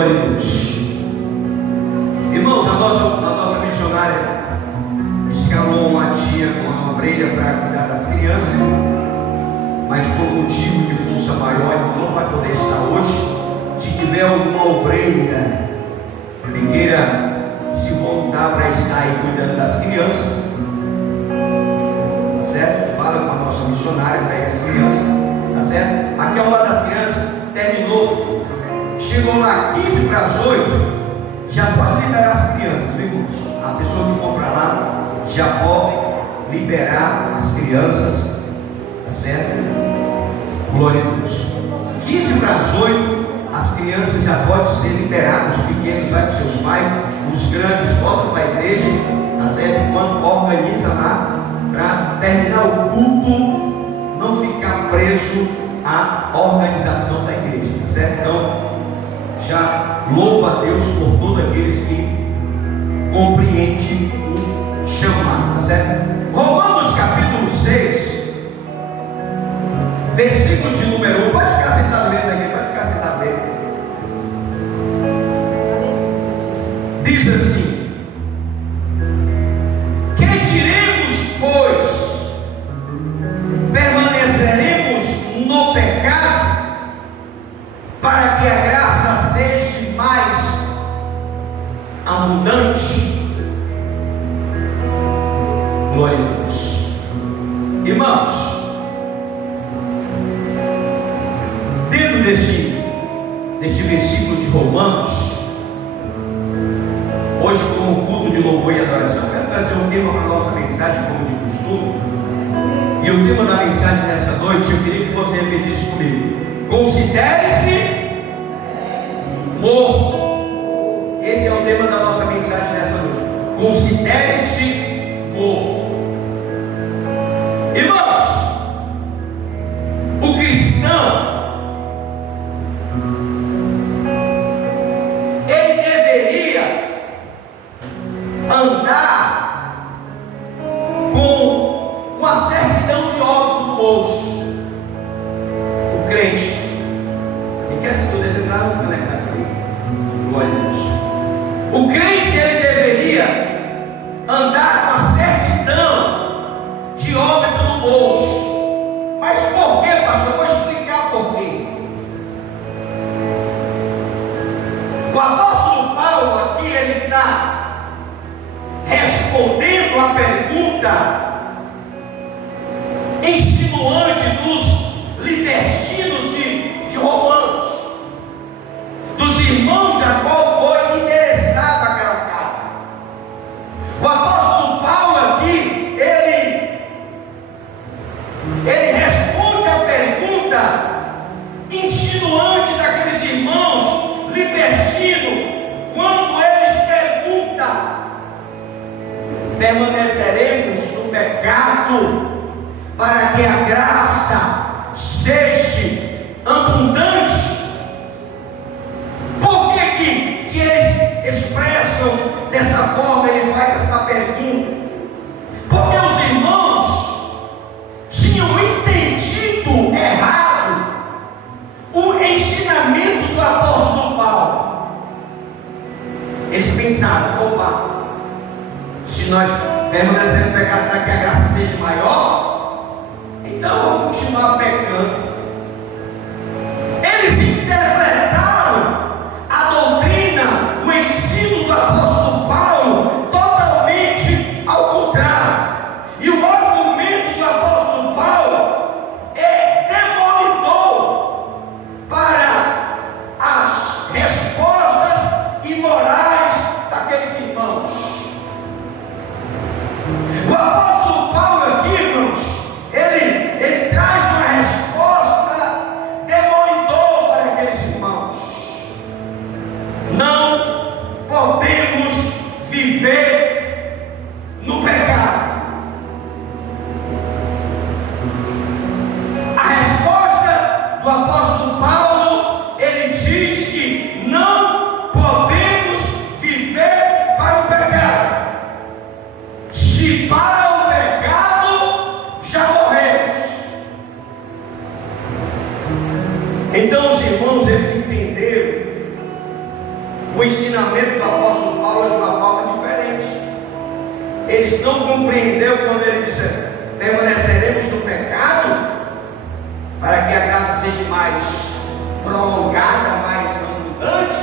Glória a Deus. Irmãos, a nossa missionária escalou uma tia, uma obreira para cuidar das crianças, mas por motivo de força maior não vai poder estar hoje. Se tiver alguma obreira que queira se voltar para estar aí cuidando das crianças, tá certo? Fala com a nossa missionária, pega as crianças, tá certo? Aqui ao lado das crianças, terminou, chegou lá 15 para as 8, já pode liberar as crianças, viu, irmãos? A pessoa que for para lá já pode liberar as crianças, tá certo? Glória a Deus. 15 para as 8, as crianças já podem ser liberadas, os pequenos vai para os seus pais, os grandes voltam para a igreja, tá certo? Quando organiza lá, para terminar o culto, não ficar preso à organização da igreja, tá certo? Então, já louva a Deus por todos aqueles que compreendem o chamado, tá certo? Romanos capítulo 6, versículo de número 1, pode ficar sentado lendo aqui, pode ficar sentado lendo. Diz assim: que diremos, pois? Permaneceremos no pecado para que a graça seja mais abundante? Glória a Deus. Irmãos, dentro deste versículo de Romanos, hoje, como culto de louvor e adoração, eu quero trazer um tema para a nossa mensagem, como de costume. E o tema da mensagem nessa noite, eu queria que você repetisse comigo: considere-se morto. Esse é o tema da nossa mensagem nessa noite. Considere-se morto. Irmãos, o cristão, ele deveria andar com uma certidão de óbito no bolso. O crente, e quer se puder entrar no conectado aí, glória a Deus. O crente, ele deveria andar com a certidão de óbito no bolso. Mas por quê, pastor? Eu vou explicar por quê. O apóstolo Paulo aqui, ele está respondendo a pergunta insinuante dos libertinos de Romanos, dos irmãos a qual foi interessada aquela carta. O apóstolo Paulo aqui, ele responde a pergunta insinuante daqueles irmãos libertinos, quando eles perguntam: permaneceremos no pecado para que a graça seja abundante? Por que eles expressam dessa forma? Ele faz essa pergunta porque os irmãos tinham entendido errado o ensinamento do apóstolo Paulo. Eles pensaram: opa, se nós permanecermos no pecado para que a graça seja maior, então vamos continuar pecando. Eles interpretaram a doutrina, o ensino do apóstolo Paulo totalmente ao contrário. E o argumento do apóstolo Paulo é demolidor para as respostas imorais daqueles irmãos. O apóstolo Paulo aqui, irmãos, ele traz uma resposta demolidora para aqueles irmãos. Não podemos viver no pecado. A resposta do apóstolo Paulo, ele diz que não podemos viver para o pecado. Se para o pecado já morremos. Então os irmãos, eles entenderam o ensinamento do apóstolo Paulo de uma forma diferente. Eles não compreenderam quando ele disse: permaneceremos no pecado para que a graça seja mais prolongada, mais abundante.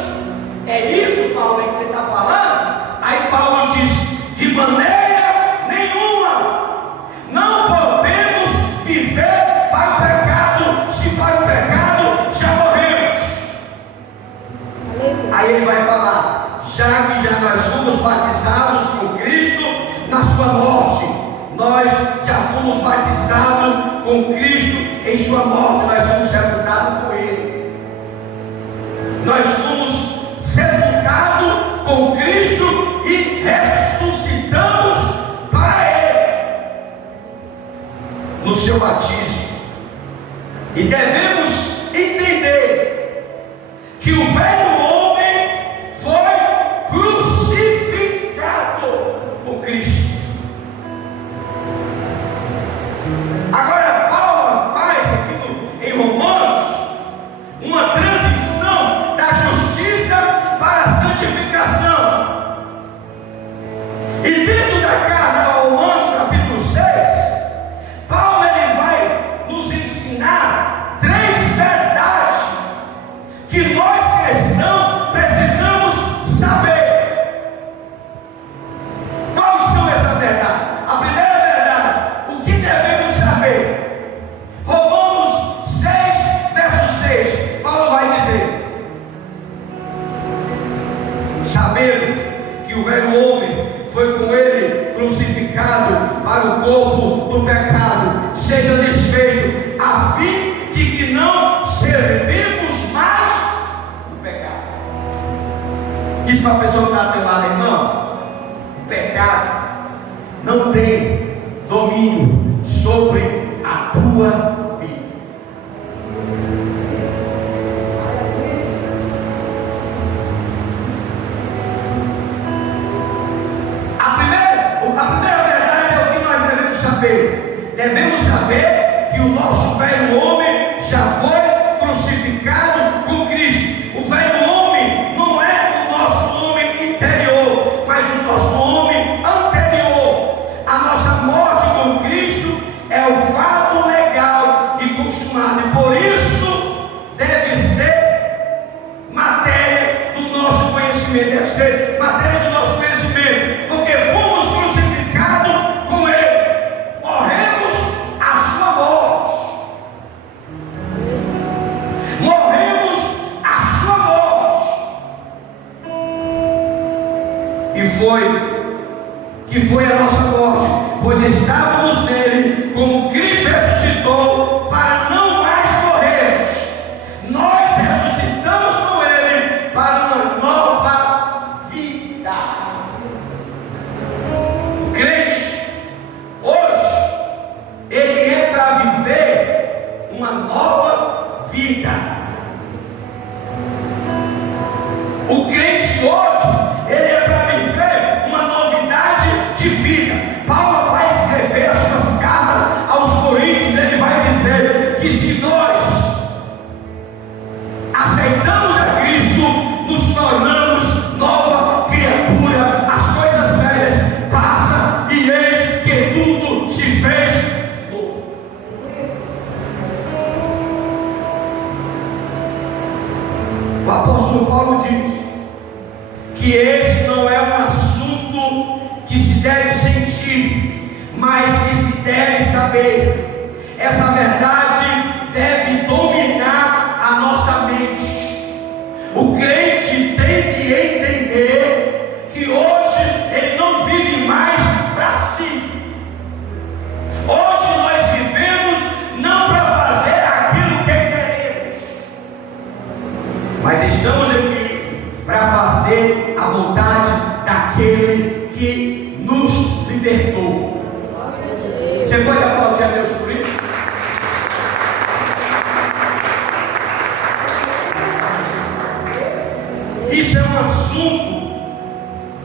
É isso, Paulo, que você está falando? Aí Paulo diz: de maneira nenhuma, não podemos viver para o pecado, se para o pecado já morremos. Aí ele vai falar: já nós fomos batizados com Cristo na sua morte, nós já fomos batizados com Cristo em sua morte, nós fomos sepultados com Ele, nós fomos sepultados com Cristo e ressuscitamos para Ele no seu batismo. E devemos entender que o velho homem foi crucificado com Cristo. Agora Paulo faz aqui em Romanos uma transição da justiça para a santificação. E dentro da carta ao Romanos, capítulo 6, Paulo ele vai nos ensinar 3 verdades que nós cristãos precisamos saber. Quais são essas verdades? A primeira verdade, o que devemos saber? Romanos 6, verso 6, Paulo vai dizer: sabendo que o velho homem foi com ele crucificado para o corpo do pecado, seja desfeito, a fim de que não servimos mais o pecado. Diz para a pessoa que está ao teu lado: irmão, o pecado não tem domínio sobre a tua vida. A primeira verdade é o que nós devemos saber. Devemos saber que o nosso velho homem já foi crucificado com Cristo. O velho homem não é o nosso homem interior, mas o nosso homem anterior. A nossa morte com Cristo é o fato legal e consumado, e por isso deve ser matéria do nosso conhecimento, deve ser matéria do nosso conhecimento, porque fomos crucificados com Ele, morremos a sua morte, morremos a sua morte, e foi a nossa morte, pois estávamos nele, como Cristo ressuscitou, para não mais morrermos, nós ressuscitamos com Ele para uma nova vida. O crente, hoje, ele é para viver uma nova vida. O crente hoje, ele é para viver uma novidade de vida. Paulo vai escrever as suas cartas aos Coríntios, ele vai dizer que se nós aceitamos a Cristo, nos tornamos nova criatura, as coisas velhas passam e eis que tudo se fez novo. O apóstolo Paulo diz que esse não é um assunto que se deve sentir, mas que se deve saber. Essa verdade deve dominar a nossa mente. O crente tem que entender que hoje ele não vive mais para si. Hoje nós vivemos não para fazer aquilo que queremos, mas estamos aqui para fazer a vontade daquele que nos libertou. Você pode aplaudir a Deus por isso? Isso é um assunto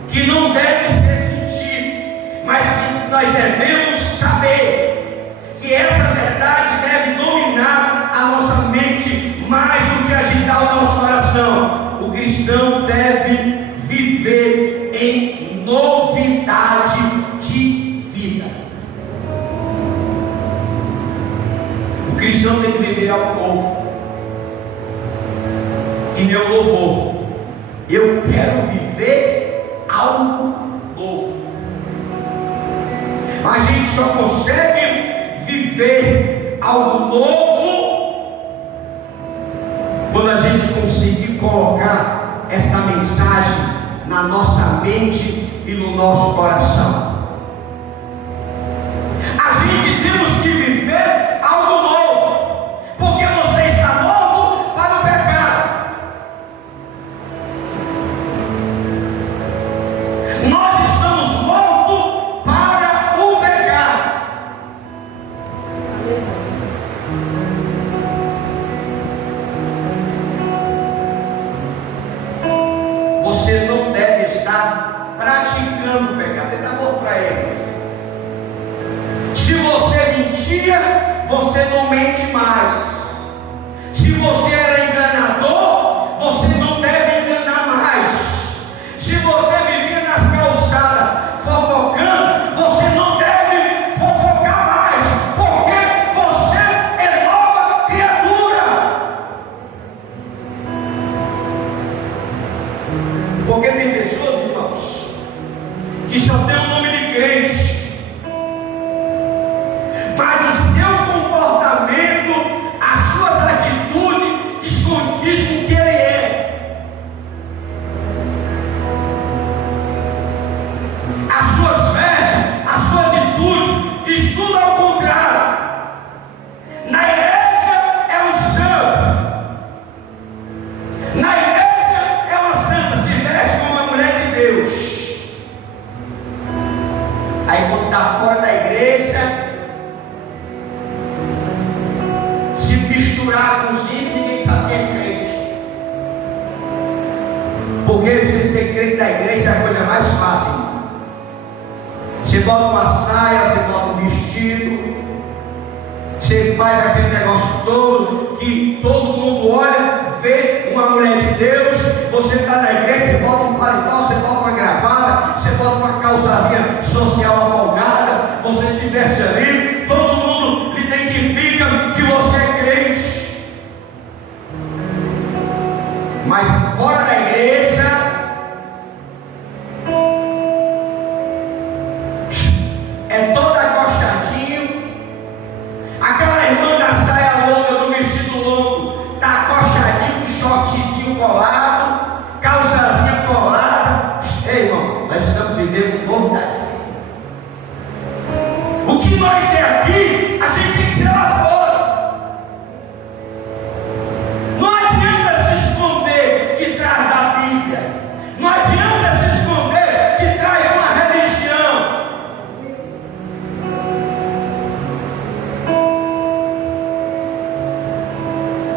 que não deve ser sentido, mas que nós devemos saber que essa verdade deve dominar a nossa mente mais do que agitar o nosso coração. O cristão deve que nem o louvor. Eu quero viver algo novo. A gente só consegue viver algo novo quando a gente conseguir colocar esta mensagem na nossa mente e no nosso coração. A gente temos que viver algo novo, porque você está novo para o pecado. Nós estamos mortos para o pecado. Você não deve estar praticando o pecado. Você está morto para ele. Se você mentia, você não mente mais. Se você era enganador, você não deve enganar mais. Se você vivia nas calçadas fofocando, você não deve fofocar mais, porque você é nova criatura. Porque tem pessoas, irmãos, que só tem o nome de crente, mas o seu comportamento, as suas atitudes diz com que ele é. As suas vestes, a sua atitude diz tudo ao contrário. Na igreja é um santo, na igreja é uma santa, se veste como uma mulher de Deus. Aí quando está fora da igreja, misturar com os ímpios, ninguém sabe quem é crente. Porque você ser crente da igreja é a coisa mais fácil. Você bota uma saia, você bota um vestido, você faz aquele negócio todo que todo mundo olha, vê uma mulher de Deus. Você está na igreja, você bota um paletó, você bota uma gravata, você bota uma calçazinha social afogada, você se veste ali, todo mundo lhe identifica que você é crente. Mas fora da igreja é toda acochadinho. Aquela irmã da saia longa, do vestido longo, está acochadinho, com shortzinho colado, calçazinha colada. Ei, irmão, nós estamos vivendo novidade. O que nós é aqui, a gente tem que ser lá fora. Não adianta se esconder de trás da Bíblia. Não adianta se esconder de trás de uma religião.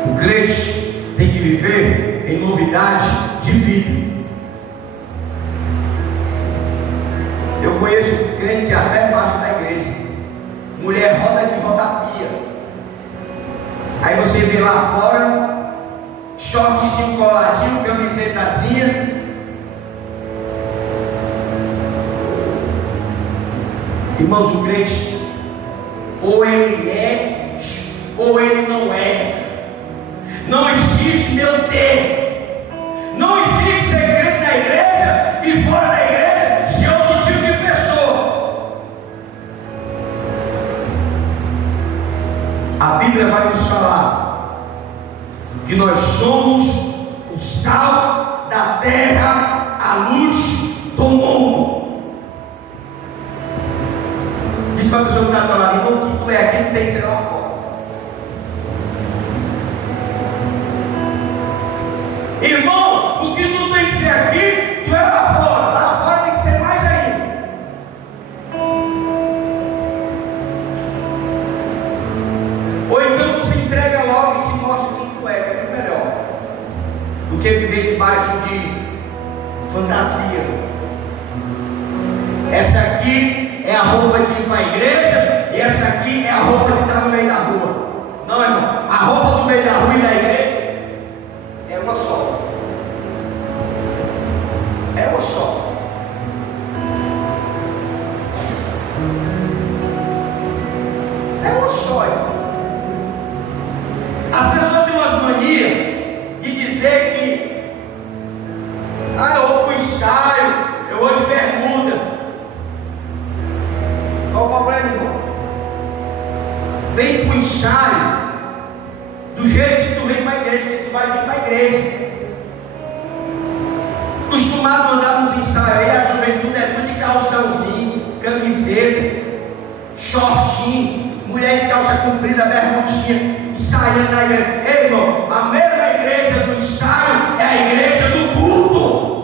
O crente tem que viver em novidade de vida. Eu conheço um crente que até embaixo da igreja, mulher roda que rodapia. Aí você vê lá fora, shortzinho coladinho, camisetazinha. Irmãos, o crente, ou ele é, ou ele não é. Não existe meu ter. Não existe ser crente na igreja e fora da igreja ser outro tipo de pessoa. A Bíblia vai nos falar que nós somos o sal da terra, a luz do mundo. Diz para a pessoa que está do lado, irmão, que tu é aqui, tu tem que ser lá fora. Irmão, o que tu tem que ser aqui, tu é lá fora. Lá fora tem que ser mais ainda. Ou então tu se entrega logo e se mostra quem tu é muito melhor do que viver debaixo de fantasia. Essa aqui é a roupa de ir para a igreja e essa aqui é a roupa de estar no meio da rua. Não, irmão, a roupa do meio da rua e da igreja é uma só. É uma só. É uma só. As pessoas têm umas manias de dizer que ensaio, do jeito que tu vem para a igreja, porque tu vai vir para a igreja. Acostumado a andar nos ensaios, aí a juventude é tudo de calçãozinho, camiseta, shortinho, mulher de calça comprida, bermudinha, ensaiando na igreja. Ei, irmão, a mesma igreja do ensaio é a igreja do culto.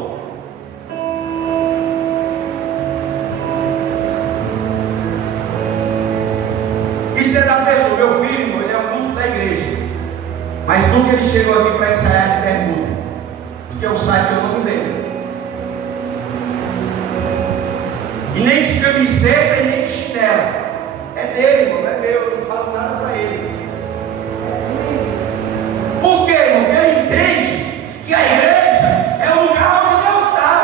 Isso é da pessoa. Meu filho, irmão, ele é o músico da igreja, mas nunca ele chegou aqui para ensaiar de bermuda, porque é um site que eu não me lembro. E nem de camiseta e nem de chinelo. É dele, irmão, não é meu, eu não falo nada para ele. Por quê, irmão? Porque ele entende que a igreja é o lugar onde Deus está.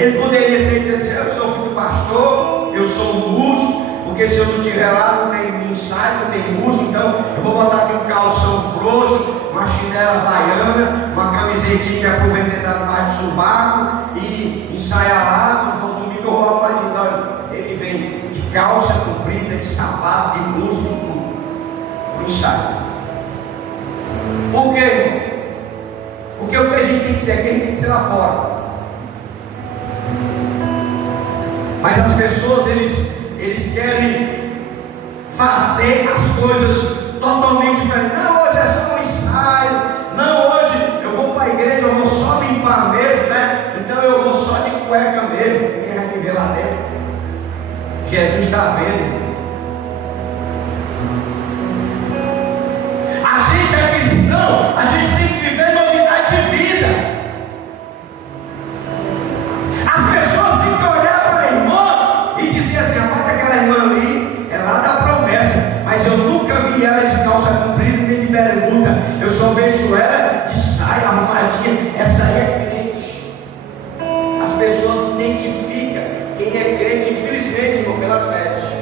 Ele poderia ser dizer assim: eu sou filho do pastor, eu sou um músico, porque se eu não estiver lá, não tem ensaio, não tem música, então eu vou botar aqui um calção frouxo, uma chinela havaiana, uma camisetinha que é para vender mais de sovaco e ensaiar lá. Quando for domingo eu vou arrumar de novo. Ele vem de calça comprida, de sapato, de blusa, de tudo, o ensaio. Por quê, irmão? Porque o que a gente tem que ser aqui, a gente tem que ser lá fora. Mas as pessoas, eles querem fazer as coisas totalmente diferentes. Não, hoje é só um ensaio. Não, hoje eu vou para a igreja, eu vou só limpar mesmo, né? Então eu vou só de cueca mesmo. Ninguém vai me ver lá dentro. Jesus está vendo. A gente é cristão, a gente tem que viver novidade de vida. As pessoas têm que olhar para a irmã e dizer assim: rapaz, aquela irmã ali é lá da promessa, mas eu nunca vi ela de calça comprida nem de bermuda. Eu só vejo ela de saia arrumadinha. Essa aí é crente. As pessoas identificam quem é crente, infelizmente, irmão, pelas vestes.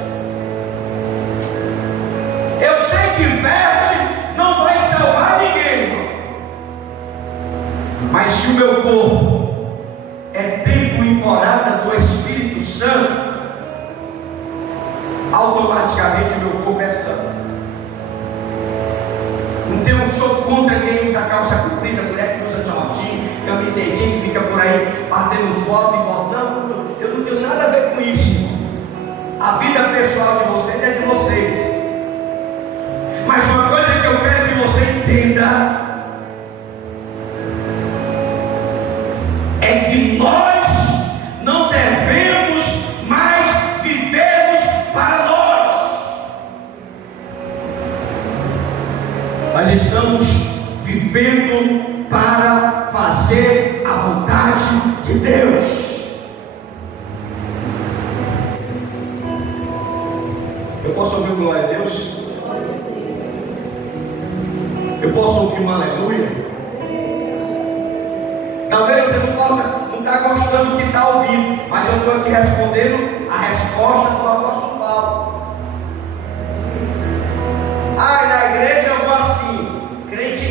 Eu sei que veste não vai salvar ninguém, irmão. Mas se o meu corpo é templo e morada do Espírito Santo, automaticamente o meu corpo é santo. Então eu sou contra quem usa calça comprida, mulher que usa shortinho, camisetinha, que fica por aí batendo foto e bota. Não, eu não tenho nada a ver com isso. A vida pessoal de vocês é de vocês. Mas uma coisa que eu quero que você entenda é que nós não devemos mais vivermos para nós. Nós estamos vivendo para fazer a vontade de Deus. Eu posso ouvir glória a Deus? Eu posso ouvir um aleluia? Talvez você não está gostando do que está ouvindo, mas eu estou aqui respondendo a resposta do apóstolo Paulo. Na igreja eu vou assim, crente,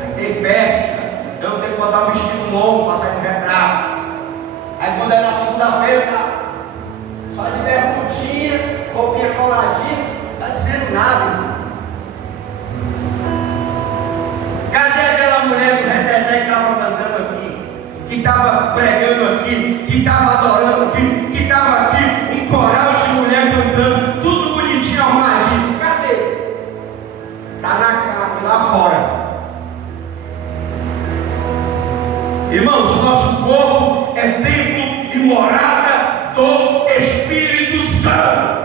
aí tem festa, então eu tenho que botar um vestido longo para sair do retrato. Aí quando é na segunda-feira, tá só de bermudinha, roupinha coladinha, não está dizendo nada, irmão. Cadê aquela mulher do reteté que estava cantando aqui, que estava pregando aqui, que estava adorando aqui, que estava aqui, um coral de mulher cantando, tudo bonitinho, arrumadinho? Cadê? Está na carne, lá fora. Irmãos, o nosso corpo é templo e morada do Espírito Santo.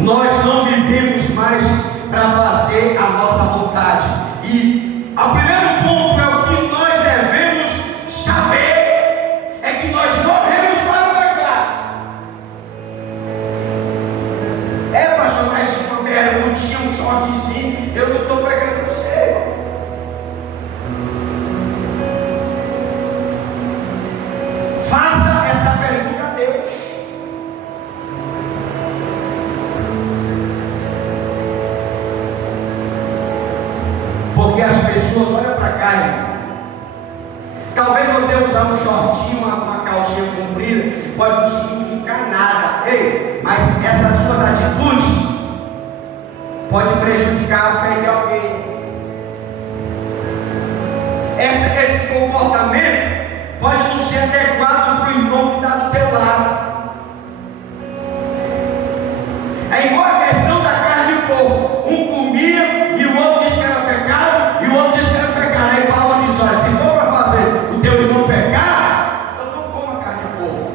Nós não vivemos mais para fazer a nossa vontade. E o primeiro ponto é o que nós devemos saber: é que nós morremos para o pecado. Pastor, mas eu não tinha um shortzinho, eu não estou pregando para você, irmão. Faça essa pergunta a Deus. Porque as shortinho, uma calcinha comprida, pode não significar nada. Ei, mas essas suas atitudes podem prejudicar a fé de alguém. Esse comportamento pode não ser adequado para o irmão que está do teu lado. É igual a questão da carne de porco. Um comia e o outro disse que era pecado, e o outro disse que era pecado. Aí Paulo diz: olha, se for para fazer o teu irmão pecar, então não coma carne de porco.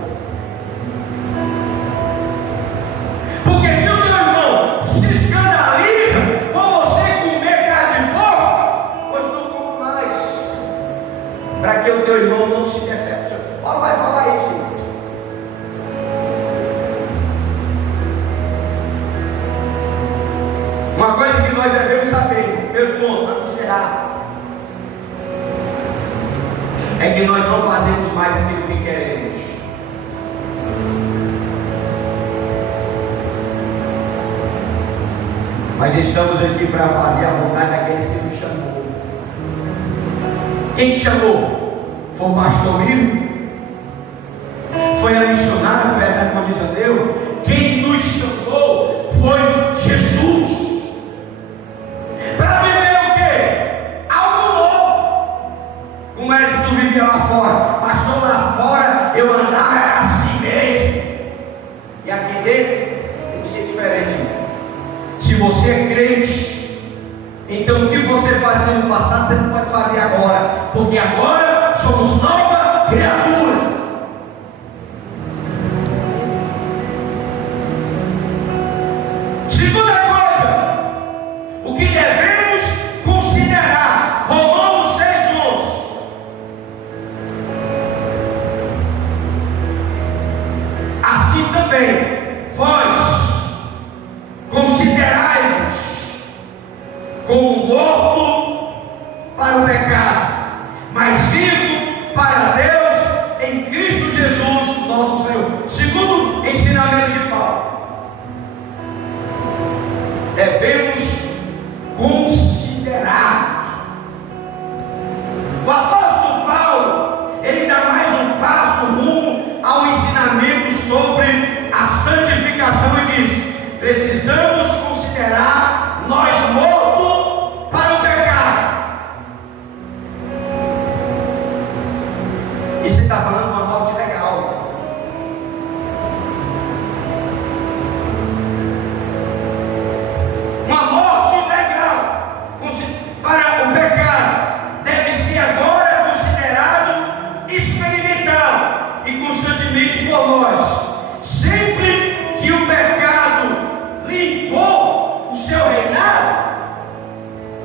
Porque se o teu irmão se escandaliza com você comer carne de porco, pois não coma mais, para que o teu irmão não se decepcione. Paulo vai falar isso. Uma coisa que nós devemos saber, meu ponto, para encerrar, é que nós não fazemos mais aquilo que queremos. Mas estamos aqui para fazer a vontade daqueles que nos chamou. Quem te chamou? Foi o pastor Miro? Foi a missionária? Foi a diaconisa Deu? Quem nos chamou foi Jesus. Para viver o quê? Algo novo. Como era que tu vivia lá fora? Pastor, lá fora eu andava era assim mesmo. E aqui dentro tem que ser diferente. Se você é crente, então o que você fazia no passado você não pode fazer agora, porque agora somos nova criatura. Segunda coisa, o que devemos considerar, Romanos 6:11. Assim também, vós considerai-vos como morto para o pecado, mas vivo para Deus em Cristo Jesus, nosso Senhor. Segundo ensinamento de Paulo, devemos considerar. O apóstolo Paulo, ele dá mais um passo rumo ao ensinamento sobre a santificação e diz: precisamos considerar nós mortos para o pecado. Isso está falando de uma morte legal. Uma morte legal para o pecado deve ser agora considerado experimental e constantemente por nós. Sempre que o pecado limpou o seu reinado,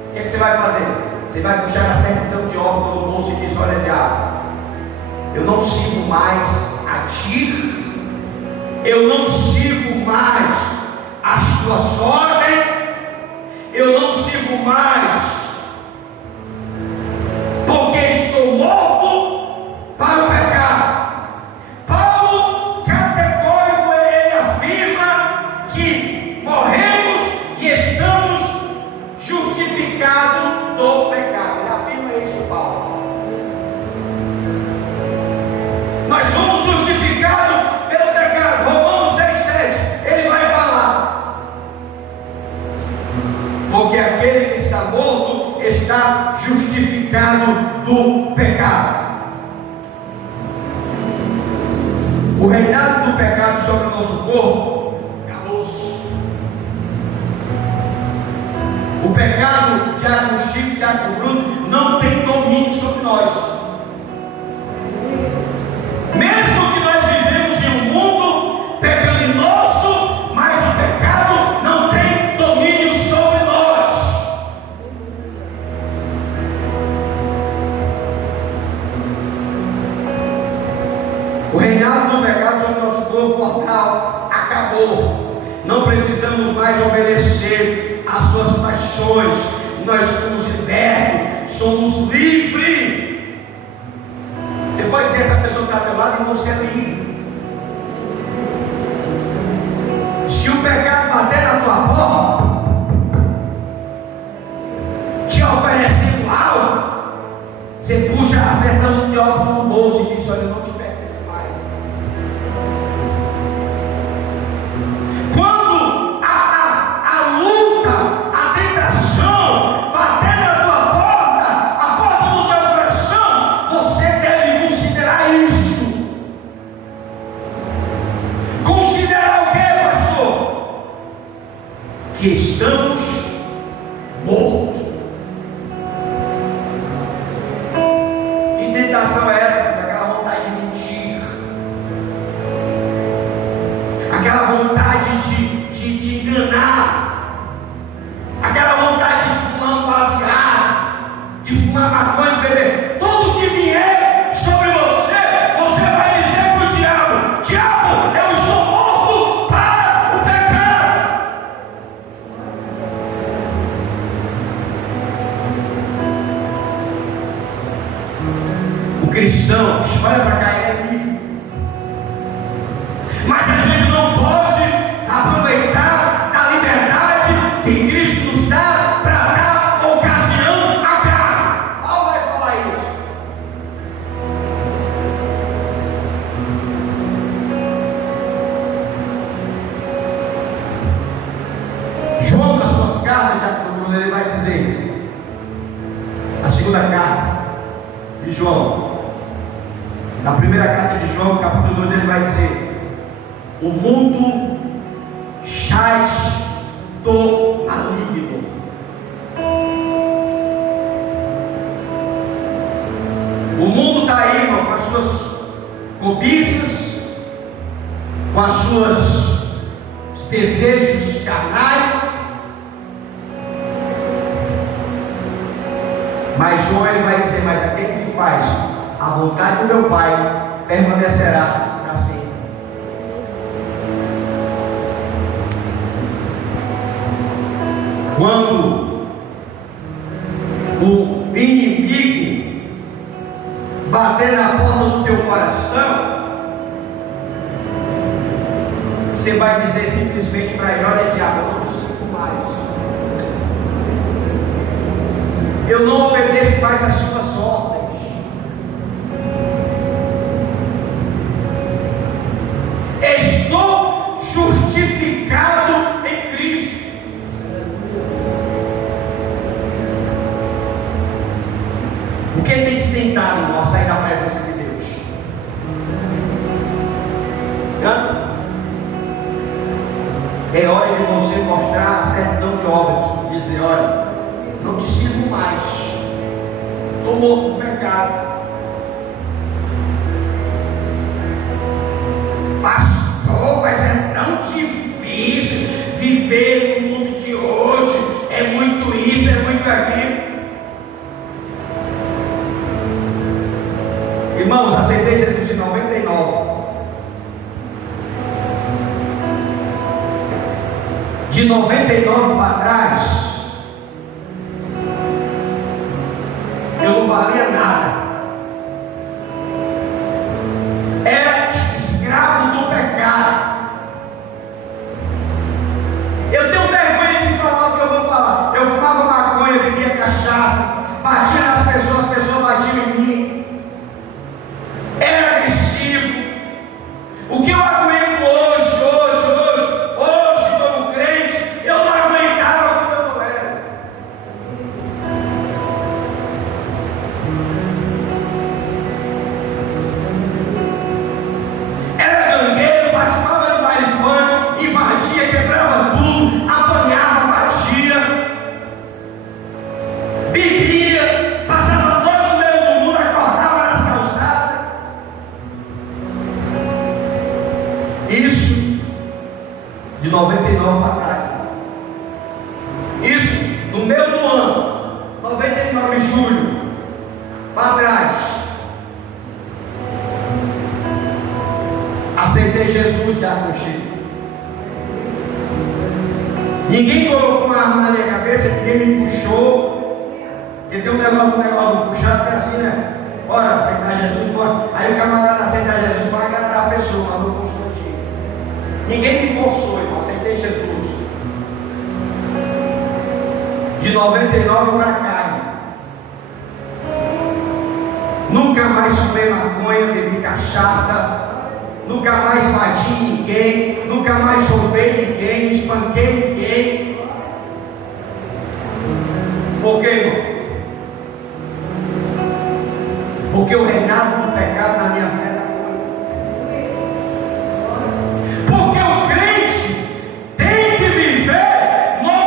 o que é que você vai fazer? Você vai puxar a certidão de óbito no bolso e diz: olha, diabo, eu não sirvo mais a ti, eu não sirvo mais as tuas ordens, eu não sirvo mais, porque estou morto para o pecado. Paulo, categórico, ele afirma que morremos e estamos justificados do pecado. Ele afirma isso, Paulo. Nós somos justificados pelo pecado. Romanos 6:7, ele vai falar: porque aquele que está morto está justificado do pecado. O reinado do pecado sobre o nosso corpo acabou-se. O pecado, Diácono Chico, Diácono Bruno, não tem domínio sobre nós. Mesmo que nós vivemos em um mundo pecaminoso, mas o pecado não tem domínio sobre nós. O reinado do pecado sobre o nosso corpo mortal acabou. Não precisamos mais obedecer às suas paixões. Nós somos libertos, somos livres. Você pode dizer essa pessoa que está ao teu lado e não ser livre. Se o pecado bater na tua porta, te oferecendo algo, você puxa acertando de óbito no bolso e diz: olha, eu não te que estamos mortos. Que tentação é essa? Aquela vontade de mentir, aquela vontade de enganar, aquela vontade de fumar um baseado, de fumar maconha, de beber. Tudo que vier sobre você, você vai dizer para o diabo: diabo, eu estou morto para o pecado. O cristão, olha para cá, ele é livre, mas a gente não pode aproveitar da liberdade que Cristo nos dá para dar ocasião à carne. Paulo vai falar isso. João, nas suas cartas, ele vai dizer, a segunda carta de João, na primeira carta de João, capítulo 2, ele vai dizer: o mundo jaz do maligno. O mundo está aí, irmão, com as suas cobiças, com as suas desejos carnais. Mas João, ele vai dizer: mas aquele que faz a vontade do meu Pai permanecerá para sempre. Quando o inimigo bater na porta do teu coração, você vai dizer simplesmente para ele: olha, diabo, eu não te suco mais, eu não obedeço mais às suas ordens. Estou justificado em Cristo. O que tem te tentado, irmão, a sair da presença de Deus? É hora de você mostrar a certidão de óbito, dizer: olha, não te sirvo mais, estou morto no pecado. Pastor, mas é tão difícil viver no mundo de hoje, é muito isso, é muito aquilo. Irmãos, aceitei Jesus em 99. De 99 para trás, eu não valia nada. Era escravo do pecado. Eu tenho vergonha de falar o que eu vou falar. Eu fumava maconha, bebia cachaça, batia nas pessoas, as pessoas batiam em mim. Era agressivo. O que eu aguento hoje, como crente, eu não aguentava quando eu não era. Era gangueiro, participava de baile funk, invadia, quebrava tudo, apanhava, batia, bebia, passava a noite no meio do mundo, acordava nas calçadas. Isso de 99 para trás. Isso no meio do ano, 99 de julho para trás. Aceitei Jesus já com Chico. Ninguém colocou uma arma na minha cabeça, ninguém me puxou. Porque tem um negócio do puxado que é assim, né? Bora, aceitar Jesus, bora. Aí o camarada aceita Jesus para agradar a pessoa, mas não Constantino. Ninguém me forçou, irmão, aceitei Jesus. De 99 para cá, irmão. Nunca mais fumei maconha, bebi cachaça. Nunca mais bati em ninguém, nunca mais roubei ninguém, espanquei ninguém. Por quê, irmão? Porque o reinado do pecado na minha vida era muito. Porque o crente tem que viver no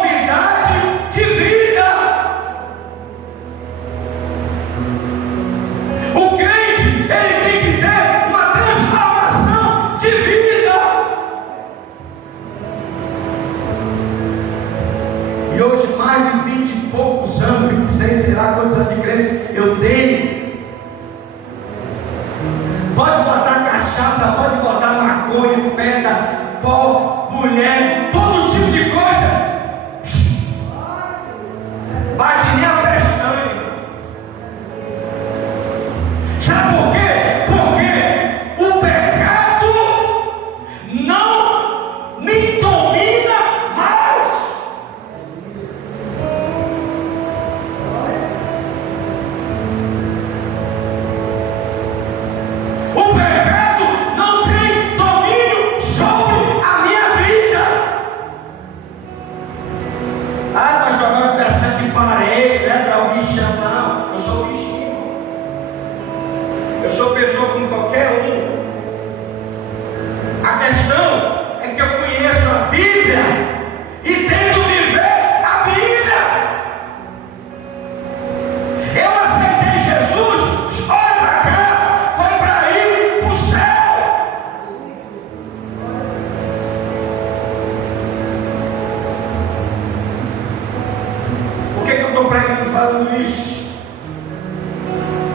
no lixo,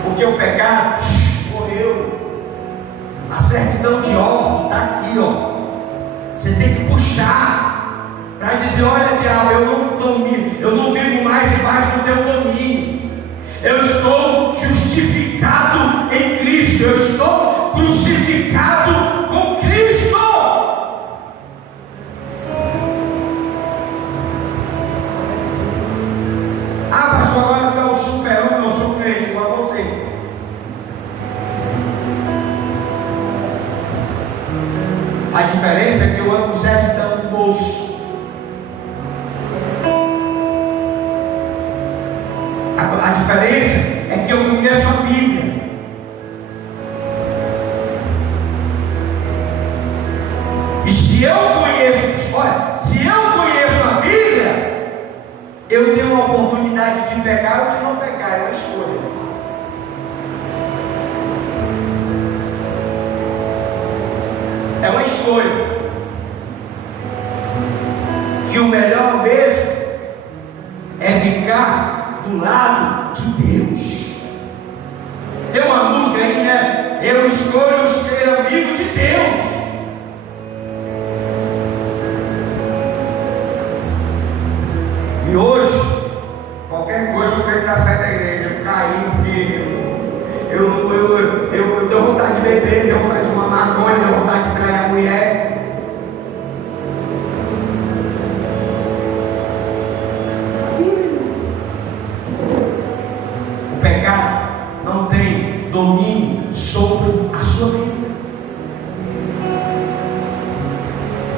porque o pecado morreu. A certidão de óbito está aqui, ó. Você tem que puxar para dizer: olha, diabo, eu não domino, eu não vivo mais debaixo do teu domínio. Eu estou justificado em Cristo, eu estou crucificado com Cristo. Ah, pastor, agora tu é um super-homem, eu sou crente igual a você. A diferença é que eu ando com certidão no bolso. A diferença é que eu conheço a Bíblia. E se eu conheço, olha, se eu conheço a Bíblia, eu tenho a oportunidade de pecar ou de não pecar, é uma escolha. É uma escolha. Que o melhor mesmo é ficar do lado de Deus. Tem uma música aí, né? Eu escolho ser amigo de Deus. E hoje, qualquer coisa eu quero estar saindo da igreja, eu caí porque eu deu vontade de beber, deu vontade de fumar maconha, deu vontade de trair a mulher. O pecado não tem domínio sobre a sua vida.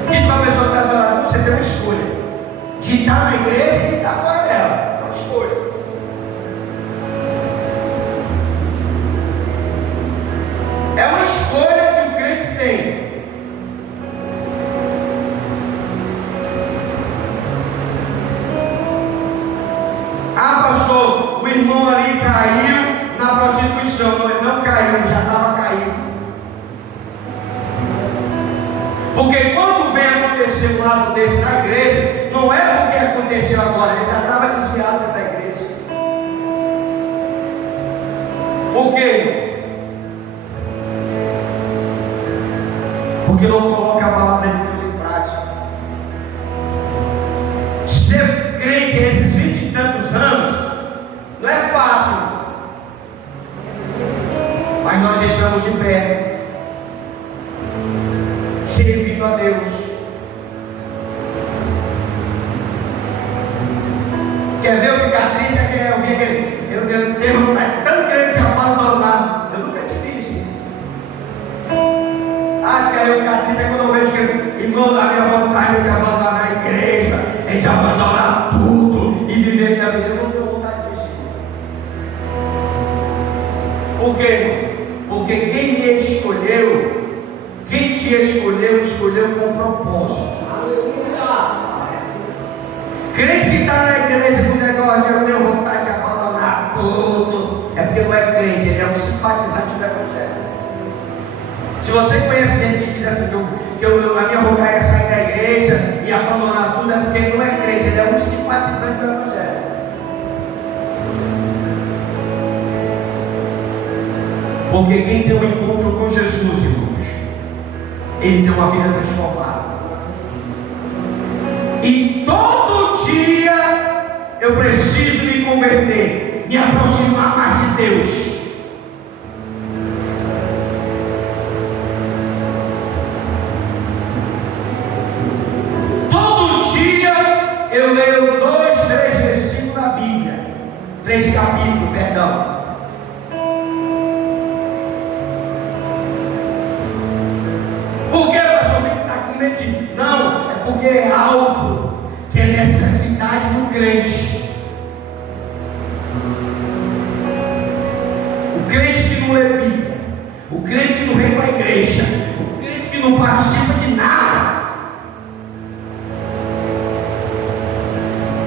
Diz para a pessoa que está do lado: você tem uma escolha de estar na igreja e de estar fora dela. É uma escolha. É uma escolha que o crente tem. Ah, pastor, o irmão ali caiu na prostituição. Não, ele não caiu, ele já estava caído. Porque quando vem acontecer um lado desse na igreja, não é porque aconteceu agora, ele já estava desviado da igreja. Por quê? Porque não coloca a palavra de Deus em prática. Ser crente esses 20 e tantos anos não é fácil, mas nós estamos de pé, servindo a Deus. Quer ver eu ficar triste? Eu tenho vontade tão grande de abandonar. Eu nunca tive isso. Ah, quer eu ficar triste? É quando eu vejo que, irmão, a minha vontade de abandonar a igreja, é de abandonar tudo e viver minha vida. Eu não tenho vontade disso. Por quê? Porque quem me escolheu, quem te escolheu, escolheu com propósito. Aleluia! Crente que está na igreja com o negócio de eu tenho vontade de abandonar tudo, é porque não é crente, ele é um simpatizante do Evangelho. Se você conhece gente que diz assim, que a minha vontade é sair da igreja e abandonar tudo, é porque ele não é crente, ele é um simpatizante do Evangelho. Porque quem tem um encontro com Jesus, irmãos, ele tem uma vida transformada. E todo dia eu preciso me converter, me aproximar mais de Deus. Todo dia eu leio 2, 3 versículos da Bíblia, 3 capítulos, perdão. Por que a pessoa tem que estar com medo? Não, é porque é algo que é necessidade do crente. O crente que não lê Bíblia, o crente que não vem para a igreja, o crente que não participa de nada,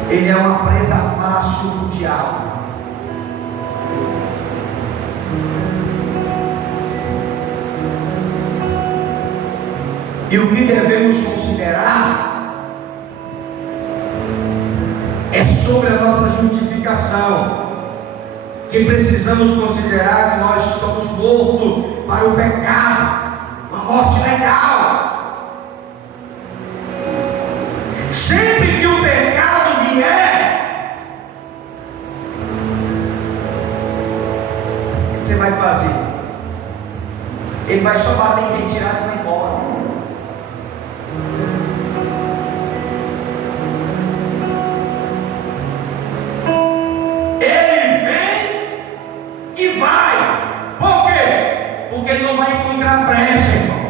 ele é uma presa fácil do diabo. E o que devemos considerar é sobre a nossa justificação. que precisamos considerar que nós estamos mortos para o pecado, uma morte legal. Sempre que o pecado vier, o que você vai fazer? Ele vai só bater em retirada e vai embora. Ele vem e vai. Por quê? Porque ele não vai encontrar brecha, irmão.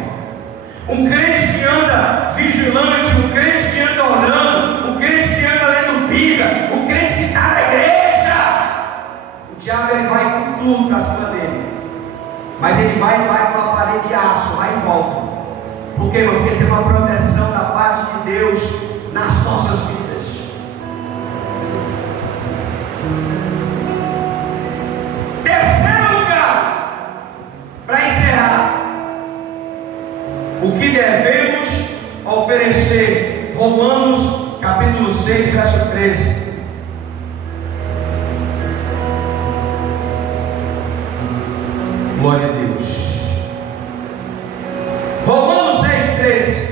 Um crente que anda vigilante, um crente que anda orando, um crente que anda lendo Bíblia, um crente que está na igreja, o diabo ele vai com tudo para cima dele. Mas ele vai com uma parede de aço, vai e volta. Por quê? Porque tem uma proteção da parte de Deus nas nossas vidas. Terceiro lugar, para encerrar, o que devemos oferecer. Romanos capítulo 6, verso 13. Glória a Deus. Romanos 6,13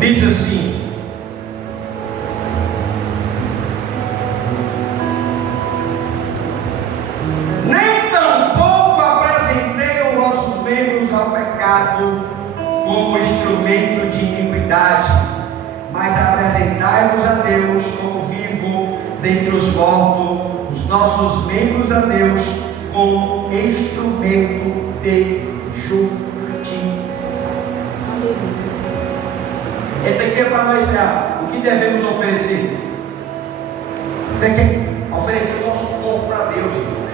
diz assim: nem tampouco apresentei os vossos membros ao pecado como instrumento de iniquidade, mas apresentai-vos a Deus como vivo dentre os mortos, os nossos membros a Deus como instrumento de justiça. Esse aqui é para nós, o que devemos oferecer. Você quer oferecer o nosso corpo para Deus, irmãos.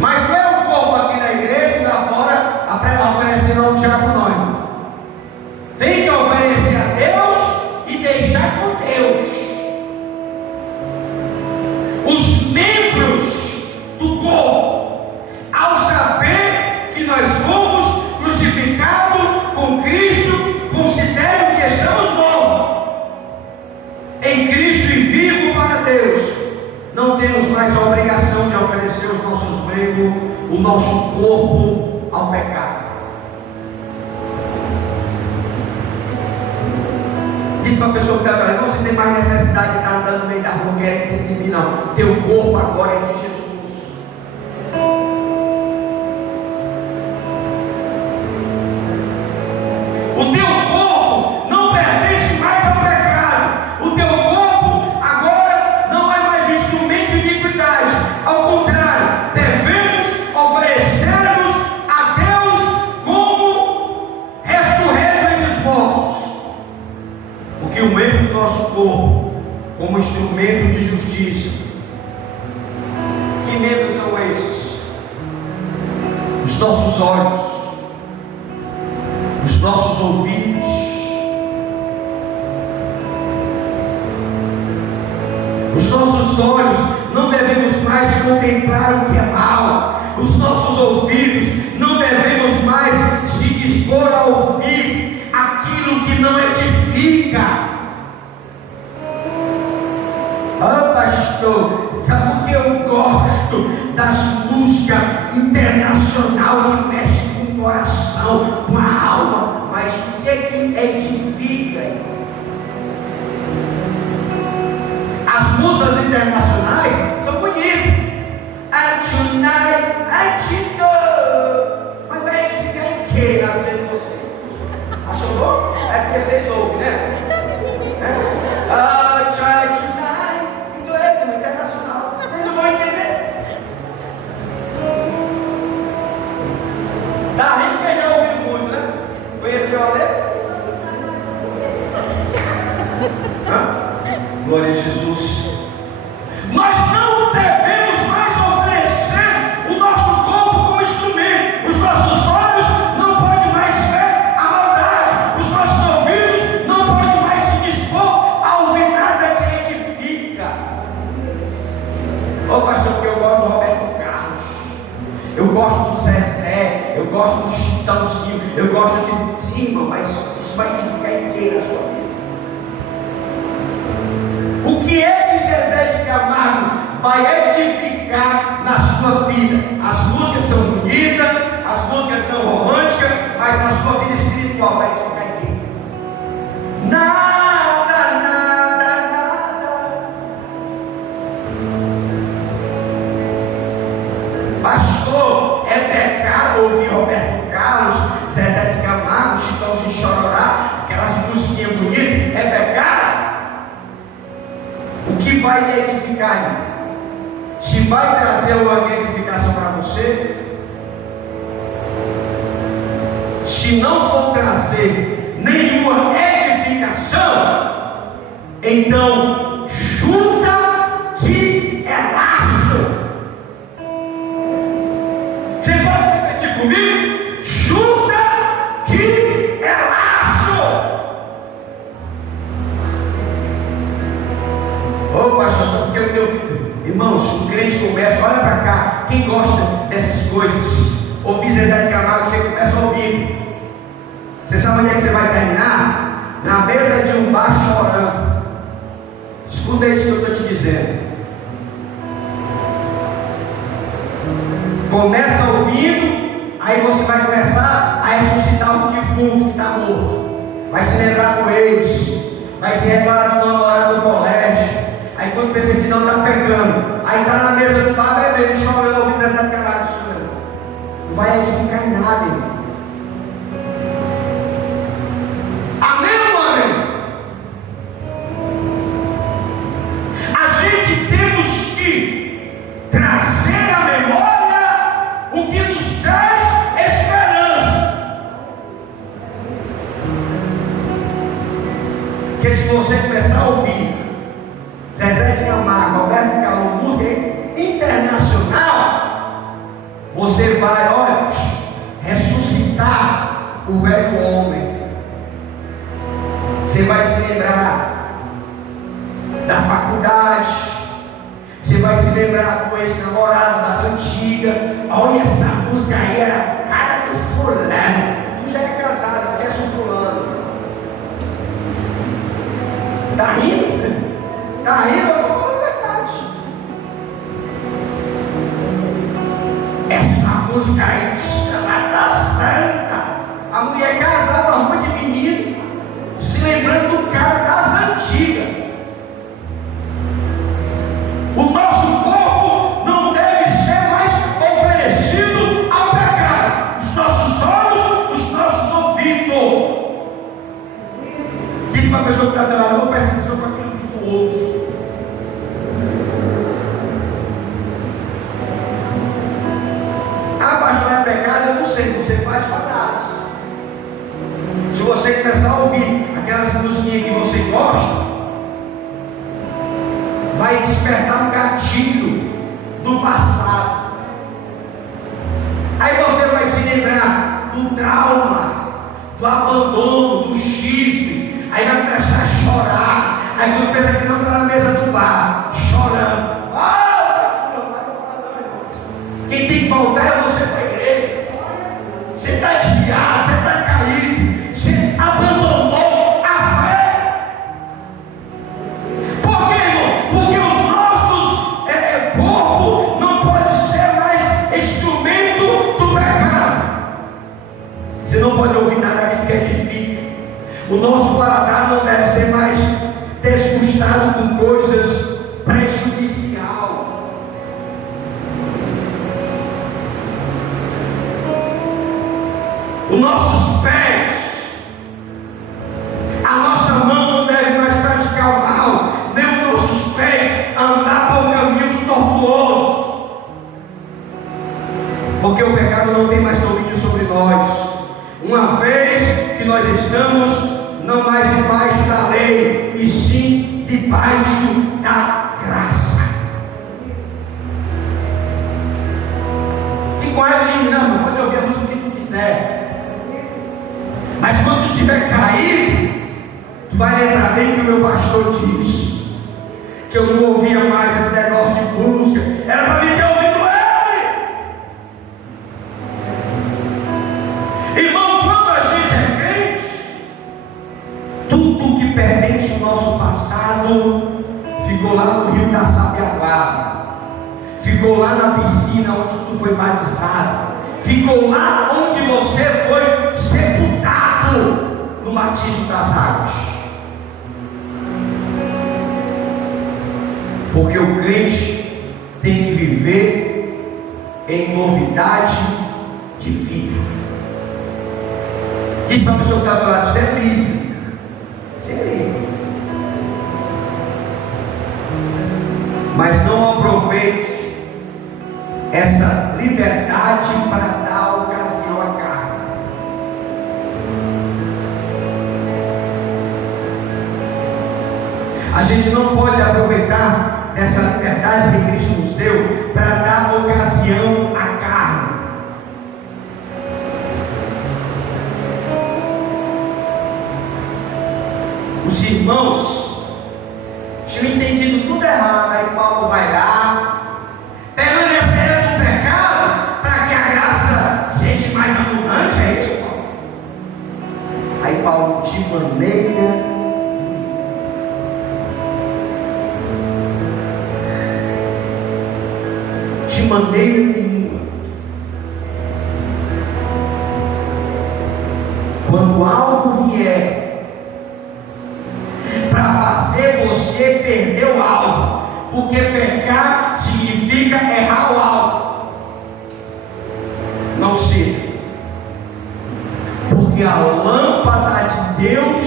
Mas não é o corpo aqui na igreja e lá fora oferecendo ao diabo, não, irmão. Tem que oferecer a Deus e deixar com Deus. Os membros do corpo, ao saber que nós fomos crucificados com Cristo, consideram que estamos mortos em Cristo e vivos para Deus. Não temos mais a obrigação de oferecer os nossos membros, o nosso corpo ao pecado. Diz para a pessoa que está atrás: não, você tem mais necessidade de estar andando no meio da rua querendo se servir, não. Teu corpo agora é de Jesus. O teu corpo não pertence mais ao pecado. O teu corpo agora não é mais um instrumento de iniquidade. Ao contrário, devemos oferecer-nos a Deus como ressurreto entre os mortos. Porque o membro do nosso corpo, como instrumento de justiça. Que membros são esses? Os nossos olhos, os nossos ouvidos, os nossos olhos não devemos mais contemplar o que é mal, os nossos ouvidos não devemos mais se dispor a ouvir aquilo que não edifica. Ah, pastor, sabe por que eu gosto das músicas internacionais que mexem com o coração, com a alma? Mas o que é que edifica? As músicas internacionais são bonitas. Mas vai edificar em que na vida de vocês? Achou bom? É porque vocês ouvem, né? Inglês, internacional. Vocês não vão entender. Tá rindo porque já ouviram muito, né? Conheceu a letra? Glória a Jesus. Nós não devemos mais oferecer o nosso corpo como instrumento. Os nossos olhos não podem mais ver a maldade. Os nossos ouvidos não podem mais se dispor a ouvir nada que edifica. Ô pastor, porque eu gosto do Roberto Carlos, eu gosto do Zezé, eu gosto do Chitãozinho, eu gosto de... Sim, irmão, mas isso vai edificar em que na sua vida? O que é que Zezé de Camargo vai edificar na sua vida? As músicas são bonitas, as músicas são românticas, mas na sua vida espiritual vai edificar em quê? Nada, nada, nada. Pastor, é pecado ouvir Roberto Carlos, Zezé de Camargo, Chitãozinho Chororá, aquelas musiquinhas bonitas? É pecado? O que vai lhe edificar, irmão? Se vai trazer uma edificação para você, se não for trazer nenhuma edificação, então chuta que é laço. Você pode repetir comigo? Chuta que é laço. Ô pastor, só porque irmãos, o crente começa, olha para cá, quem gosta dessas coisas, ouvir Zezé de Camargo, você começa a ouvir. Você sabe onde é que você vai terminar? Na mesa de um bar chorando. Escuta isso que eu estou te dizendo. Começa ouvindo, aí você vai começar a ressuscitar o defunto que está morto. Vai se lembrar do ex, vai se lembrar do namorado do colégio. Aí quando pensa que não está pegando, aí está na mesa do bar bebendo, chorando, ouvindo Zezé de Camargo. Não vai edificar em nada, irmão. Amém ou não amém? A gente temos que trazer à memória o que nos traz esperança. Porque se você começar a ouvir Zezé de Camargo, Roberto Carlos, música internacional, você vai, olha, ressuscitar o velho homem. Você vai se lembrar da faculdade, você vai se lembrar do ex-namorado das antigas. Olha, essa música aí era a cara do fulano. Tu já é casado, esquece o fulano. Tá rindo? Tá rindo? Eu estou falando a verdade. Essa música aí, ela tá santa. A mulher casada, uma rua de menino, se lembrando do cara das antigas. O nosso corpo não deve ser mais oferecido ao pecado. Os nossos olhos, os nossos ouvidos. Diz para a pessoa que está do lado, não presta atenção para aquilo que tu ouve. Ah, pastor, é pecado? Eu não sei, você faz sua análise. Se você começar a ouvir aquelas musiquinhas que você gosta, vai despertar um gatilho do passado. Aí você vai se lembrar do trauma, do abandono, do chifre. Aí vai começar a chorar. Aí quando pensa que não está na mesa do bar, chorando. Volta, fulano, vai voltar não, irmão. Quem tem que voltar é você para a igreja. Você está desviado, você está caído, você abandonou a fé. Por quê, irmão? Porque os nossos corpo não pode ser mais instrumento do pecado. Você não pode ouvir nada que edifica. O nosso paladar não deve ser mais desgustado com coisas prejudiciais. Os nossos pés, a nossa mão não deve mais praticar o mal, nem os nossos pés andar por caminhos tortuosos, porque o pecado não tem mais domínio sobre nós, uma vez que nós estamos não mais debaixo da lei, e sim debaixo da graça. Fica com ela ali, não pode ouvir a música que tu quiser. Mas quando tu estiver caído, tu vai lembrar bem que o meu pastor disse que eu não ouvia mais esse negócio de música, era para mim ter ouvido ele. Irmão, quando a gente é crente, tudo que pertence ao nosso passado ficou lá na piscina onde tu foi batizado, ficou lá onde você foi sepultado no batismo das águas. Porque o crente tem que viver em novidade de vida. Diz para a pessoa que está do lado: ser livre. Ser livre. Mas não aproveite essa liberdade para dar ocasião à carne. A gente não pode aproveitar essa liberdade que Cristo nos deu para dar ocasião à carne. Os irmãos tinham entendido tudo errado. Aí Paulo vai lá, permanecer no pecado para que a graça seja mais abundante. É isso, Paulo? Aí Paulo, de maneira nenhuma, quando algo vier para fazer você perder o alvo, porque pecar significa errar o alvo, não seja, porque a lâmpada de Deus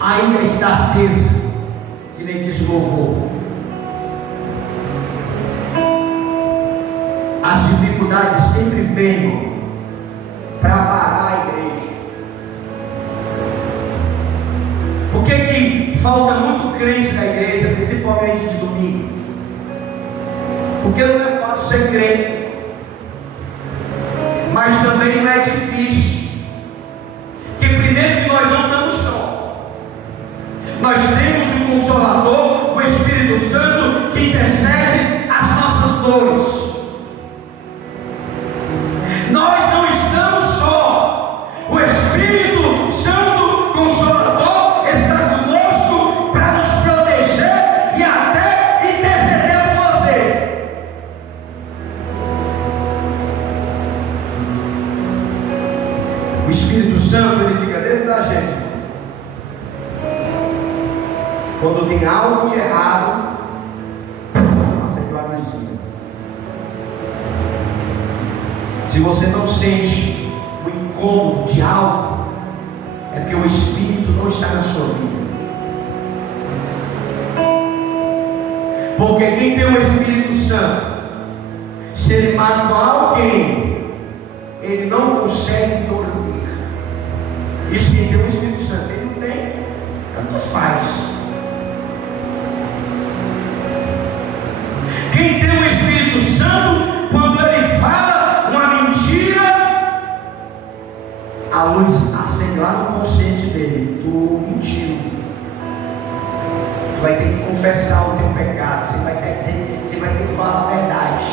ainda está acesa, que nem diz o louvor. As dificuldades sempre vêm para parar a igreja. Por que falta muito crente na igreja, principalmente de domingo? Porque não é fácil ser crente, mas também não é difícil. Porque primeiro que nós não estamos só, nós temos o Consolador, o Espírito Santo, que intercede as nossas dores. Nós não estamos só, o Espírito Santo Consolador está conosco para nos proteger e até interceder por você. O Espírito Santo, ele fica dentro da gente. Quando tem algo de errado, acende a luzinha. Se você não sente o incômodo de algo, é porque o Espírito não está na sua vida. Porque quem tem o Espírito Santo, se ele magoar alguém, ele não consegue dormir. Isso quem tem o Espírito Santo, ele não tem, tanto faz. Quem tem o Espírito Santo, quando ele fala uma mentira, a luz acende lá no consciente dele. Tu mentiu. Tu vai ter que confessar o teu pecado. Você vai ter que falar a verdade.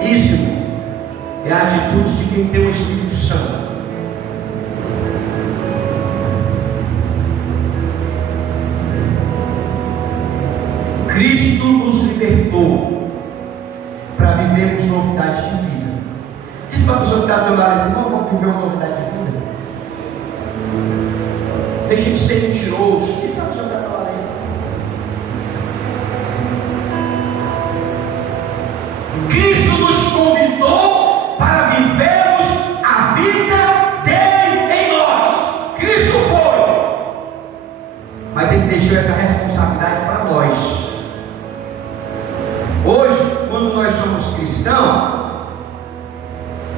Isso é a atitude de quem tem o Espírito Santo. Cristo nos libertou para vivermos novidades de vida. Diz para a pessoa que está do lado assim: não vamos viver uma novidade de vida. Deixa de ser mentiroso. Diz para a pessoa que está do lado aí. Cristo nos convidou para vivermos a vida dele em nós. Cristo foi, mas ele deixou essa responsabilidade para nós. Hoje, quando nós somos cristãos,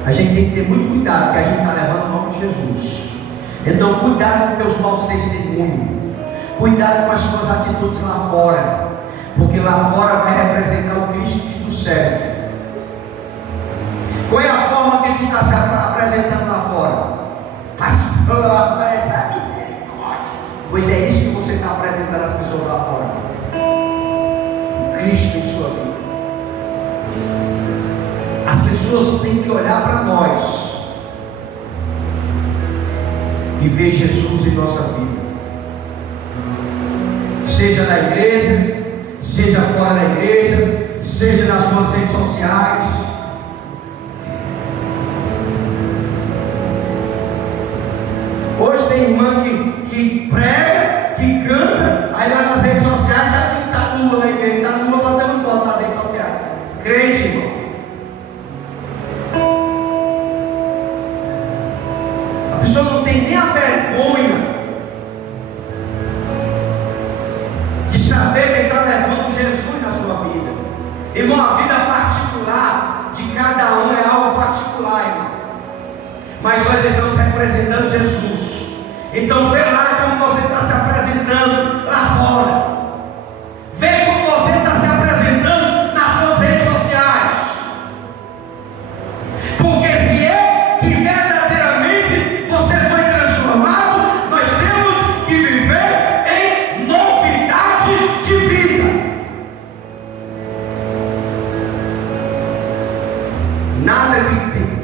a gente tem que ter muito cuidado, porque a gente está levando o nome de Jesus. Então, cuidado com teus maus testemunhos, cuidado com as tuas atitudes lá fora, porque lá fora vai representar o Cristo que tu serve. Qual é a forma que tu está se apresentando lá fora? Pastor, apresenta misericórdia. Pois é isso que você está apresentando às pessoas lá fora. O Cristo em sua vida. As pessoas têm que olhar para nós e ver Jesus em nossa vida, seja na igreja, seja fora da igreja, seja nas suas redes sociais. Hoje tem irmã que prega, que canta, aí lá nas redes sociais está nua na igreja, está nua batendo foto nas redes sociais. Crente, irmão. A pessoa não tem nem a vergonha de saber que está levando Jesus na sua vida. Irmão, a vida particular de cada um é algo particular, irmão. Mas nós estamos representando Jesus. Então vê lá como você está se apresentando lá fora. Vê como você está se apresentando nas suas redes sociais. Porque se é que verdadeiramente você foi transformado, nós temos que viver em novidade de vida. Nada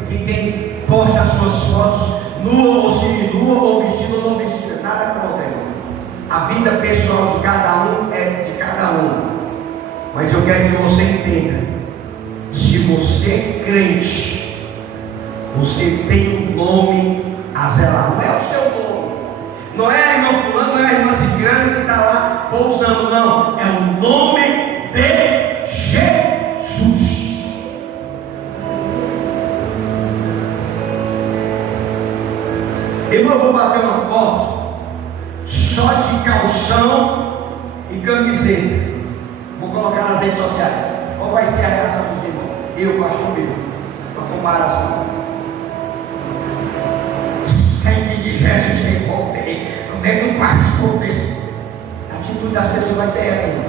que quem posta as suas fotos nua ou seminua, ou vestido ou não vestida, nada contra, irmão. A vida pessoal de cada um é de cada um. Mas eu quero que você entenda: se você é crente, você tem um nome a zelar. Não é o seu nome, não é a irmã fulano, não é a irmã ciclana que está lá pousando, não. É o nome de Jesus. Irmão, eu vou bater uma foto só de calção e camiseta. Vou colocar nas redes sociais. Qual vai ser a reação dos irmãos? Eu, pastor Bíblia. Uma comparação. Sangue de Jesus sem voltei. Como é que um pastor desse? A atitude das pessoas vai ser essa, irmão.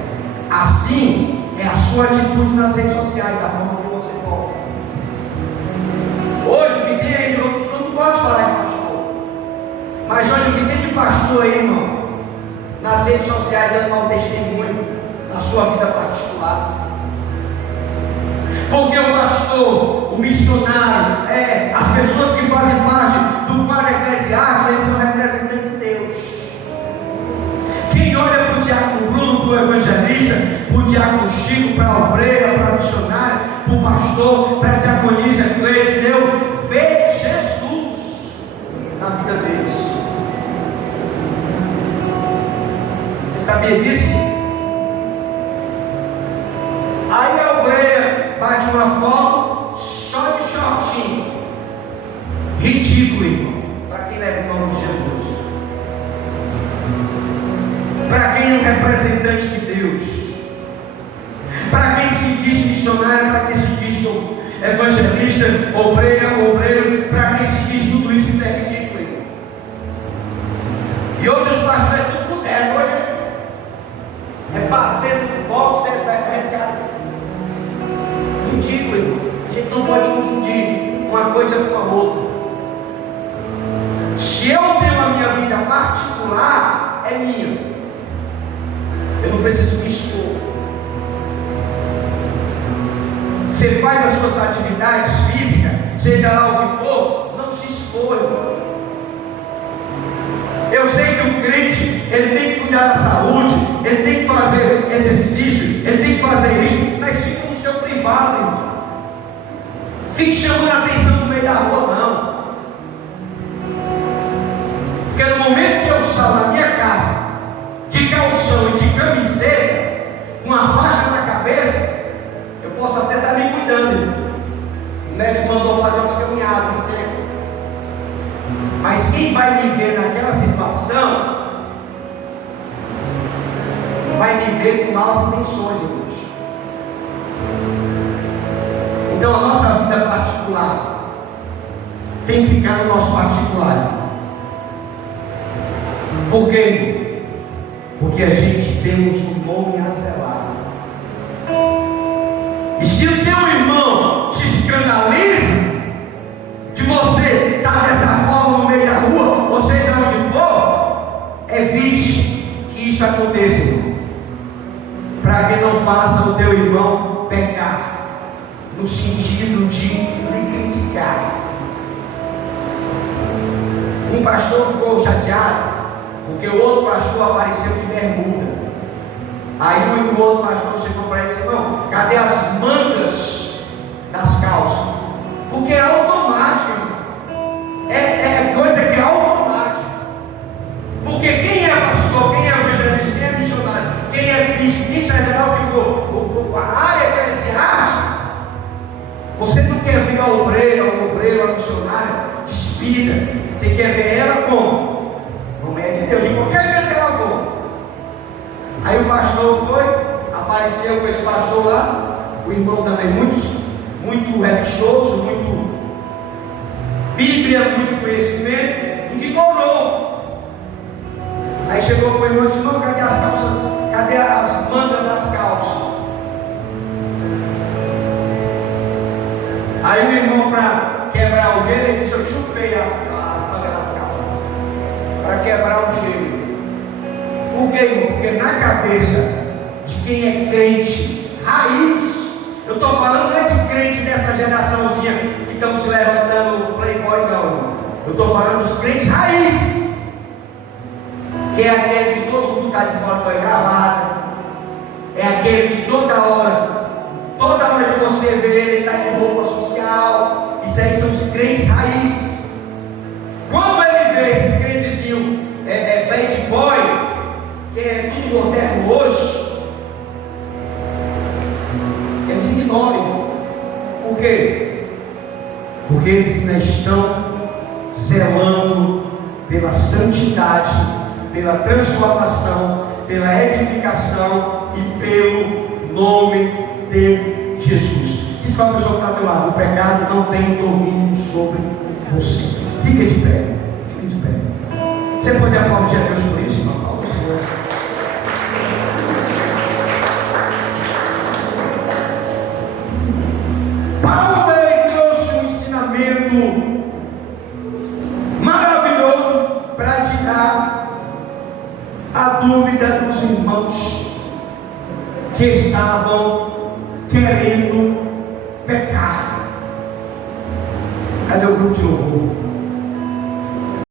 Assim é a sua atitude nas redes sociais, da forma que você coloca. Hoje o que tem aí, não pode falar em pastor. Mas hoje o que tem de pastor aí, irmão, nas redes sociais dando mau testemunho na sua vida particular. Porque o pastor, o missionário, as pessoas que fazem parte do quadro eclesiástico, eles são representantes de Deus. Quem olha para o diácono Bruno, para o evangelista, para o diácono Chico, para a obreira, para a missionária, para o pastor, para a diaconisa, Cleide, Deus vê Jesus na vida deles. Você sabia disso? Aí a obreira bate uma foto só de shortinho. Ridículo, irmão. Para quem leva o nome de Jesus, para quem é um representante de Deus, para quem se diz missionário, para quem se diz evangelista, obreiro, para quem se diz tudo isso é ridículo, irmão. E hoje os pastores é tudo moderno. Hoje é batendo no boxe, vai ficar ridículo, irmão. A gente não pode confundir uma coisa com a outra. Se eu tenho a minha vida particular, é minha. Eu não preciso me expor. Você faz as suas atividades físicas, seja lá o que for, não se expor, irmão. Eu sei que o crente, ele tem que cuidar da saúde, ele tem que fazer exercício, ele tem que fazer isso, mas fica no seu privado, irmão. Fique chamando a atenção no meio da rua, não. Porque no momento que eu saio da minha casa, de calção e de camiseta, com a faixa na cabeça, eu posso até estar me cuidando. O médico mandou fazer umas caminhadas no centro. Mas quem vai me ver naquela situação vai me ver com maus intenções, irmãos. Então a nossa vida particular tem que ficar no nosso particular. Por quê? Porque a gente temos um nome a zelar. E se o teu irmão te escandaliza de você estar dessa forma no meio da rua, ou seja onde for, evite que isso aconteça, irmão. Para que não faça o teu irmão pecar, no sentido de lhe criticar. Um pastor ficou chateado porque o outro pastor apareceu de bermuda. Aí o outro pastor chegou para ele e disse: não, cadê as mangas das calças? Porque é automático, irmão. É coisa que é automática. Porque quem é pastor, quem é evangelista, quem é missionário, quem é bispo, quem seja lá o que for, a área eclesiástica, você não quer ver a obreira, a missionária despida. Você quer ver ela como? Como é de Deus, em qualquer canto que ela for. Aí o pastor foi, apareceu com esse pastor lá, o irmão também muito religioso, muito Bíblia, muito conhecimento, ignorou. Aí chegou com o irmão e disse: não, cadê as calças? Cadê as mangas das calças? Aí o irmão, para quebrar o gelo, ele disse: eu chupei a manga das calças para quebrar o gelo. Por quê, irmão? Porque na cabeça de quem é crente raiz, eu estou falando não é de crente dessa geraçãozinha que estão se levantando playboy, não. Eu estou falando dos crentes raiz, que é aquele que todo mundo está de bota gravada, é aquele que toda hora que você vê ele está de roupa social. Isso aí são os crentes raízes. Quando ele vê esses crentezinhos bad boy, que é tudo moderno hoje, eles ignoram. Por quê? Porque eles ainda estão zelando pela santidade, pela transformação, pela edificação e pelo nome de Jesus. Diz para a pessoa que está do teu lado: o pecado não tem domínio sobre você. Fica de pé, fica de pé. Você pode aplaudir a Deus por isso, irmão? Aplauda o Senhor. Paulo, ele trouxe um ensinamento maravilhoso para tirar a dúvida dos irmãos que estavam querendo pecar. Cadê o grupo de louvor?